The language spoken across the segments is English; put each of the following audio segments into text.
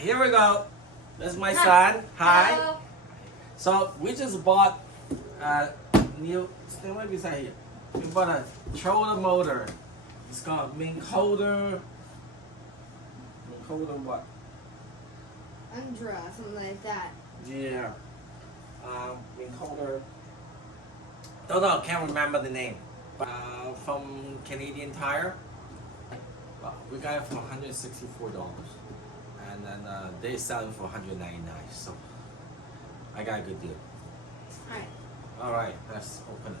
here we go. This is my son. Hi. Hello. So we just bought new. Stay right beside here. We bought a troller motor. It's called Minn KOTA. Minn KOTA what? Endura, something like that. Yeah. Minn KOTA. Don't know. Can't remember the name. From Canadian Tire. Well, we got it for $164, and then they sell it for $199. So I got a good deal. Alright. All right, let's open it.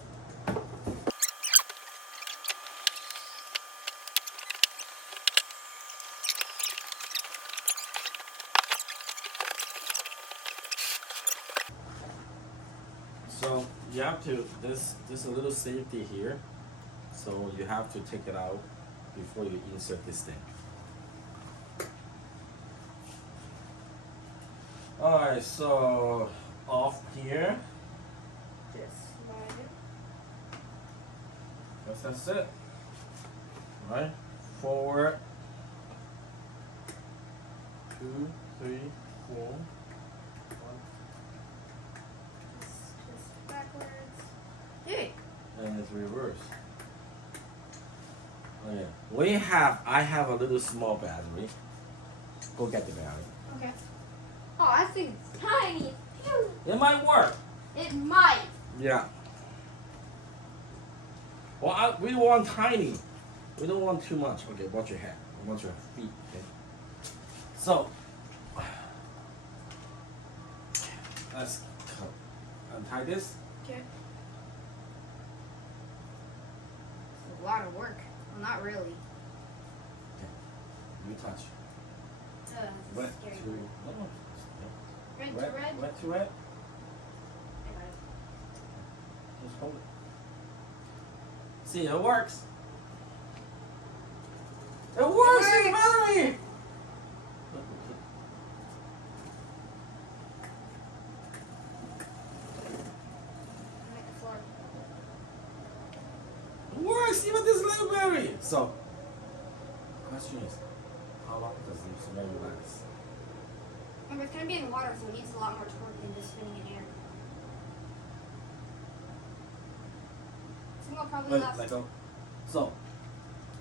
So you have to. There's a little safety here, so you have to take it out before you insert this thing. All right, so off here. Just slide it. That's it. All right, forward. 2, 3, 4. 1. Just backwards. Hey. And it's reverse. Okay. I have a little small battery. Go get the battery. Okay. Oh, I think it's tiny. Phew. It might work. It might. Yeah. Well, we want tiny. We don't want too much. Okay, watch your head. Watch your feet. Okay. So, let's untie this. Okay. It's a lot of work. Well, not really. Okay. You touch. It's Wet scary. to no. Red Wet, to red. wet to wet. I got it. Just hold it. See, it works. It works! It's battery! Make the floor. It works! Even this little battery! So, question is, how long does this battery last? Remember, it's going to be in water, so it needs a lot more torque than just spinning in air. This will probably Wait, last. let go. So,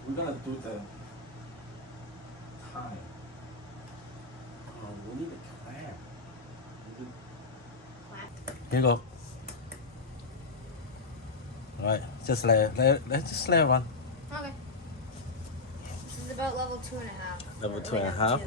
we're gonna do the time. We need a clamp. Here you go. Alright, just let's just let it run. Okay. This is about level 2.5. Level Or 2.5. level 2.